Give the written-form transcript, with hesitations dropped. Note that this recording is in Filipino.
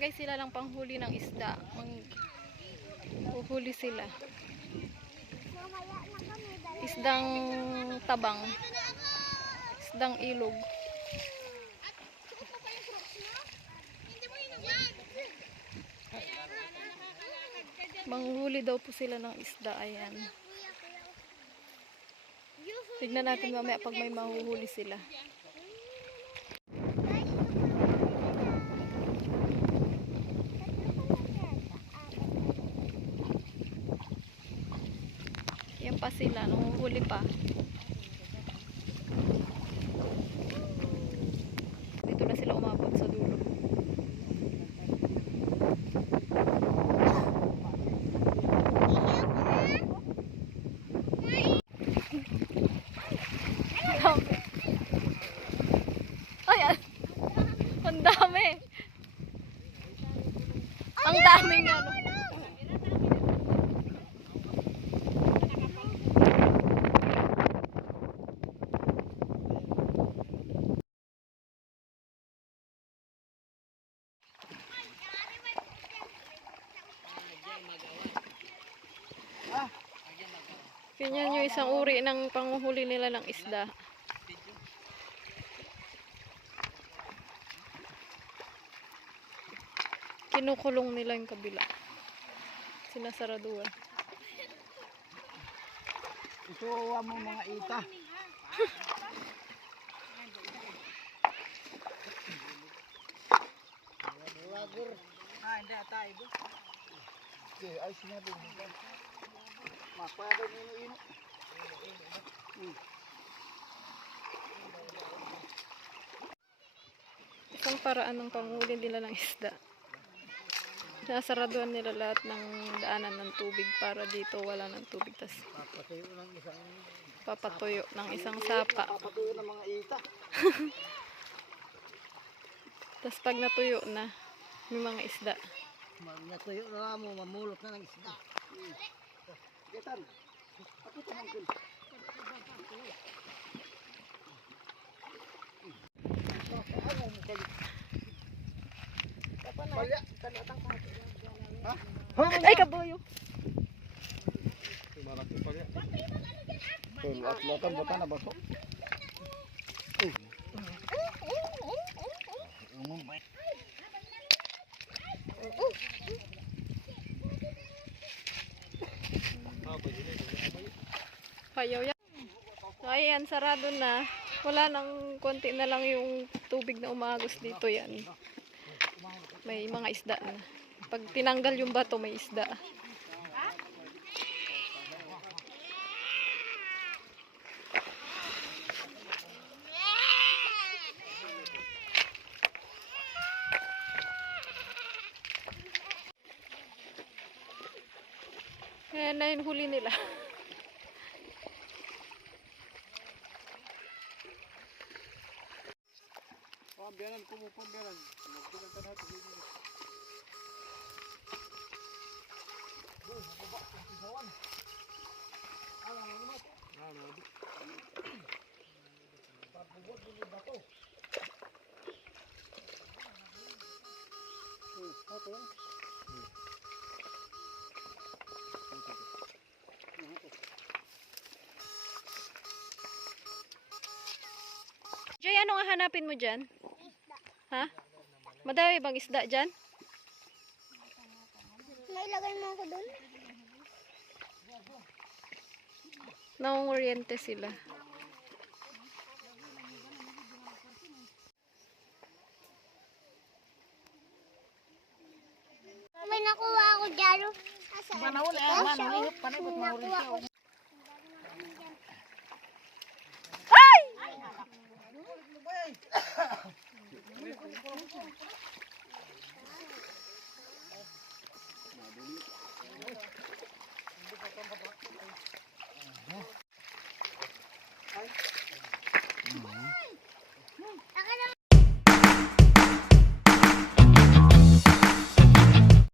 Naglalagay sila ng panghuli ng isda. Uhuli sila. Isdang tabang. Isdang ilog. Manghuli daw po sila ng isda. Ayan. Tignan natin mamaya pag may mahuhuli sila. Yan pa sila, nanguhuli pa. Dito na sila umabot sa dulo. Ay, ang dami. Ang daming ano. Ganyan yung isang uri ng panguhuli nila ng isda. Kinukulong nila yung kabila. Sinasaraduan. Ito mo mga ita. Lagur. Hindi atay bo. Okay, ay sinabi mo. Makwado ino. Isang paraan ng panghuli nila ng isda. Sinasaraduan nila lahat ng daanan ng tubig para dito wala ng tubig. Tas papatuyo ng isang sapa. Papatuyo ng mga ita. Tas pag natuyo na, may mga isda. Natuyo na mo, mamulot na ng isda. Getan. Ako tumangkin. Ay, kaboyo. Latan buta na baso. Payaw yan. So, ayan, sarado na. Wala nang konti na lang yung tubig na umagos dito yan. May mga isda na. Pag tinanggal yung bato, may isda. Ayan na yung huli nila. Pambiyanan ko mo, pambiyanan. Magbilang ka natin dito. Baba, sawan. Alam mo naman. Pagbubuot mo bato. Ito yan. Jay, anong hahanapin mo dyan? Ha? Madami bang isda dyan? Nailagay mo ako doon. Nangunguriente sila. May nakuha ako dyan. Manawal eh, manawal. Panipot maurin siya. Ay!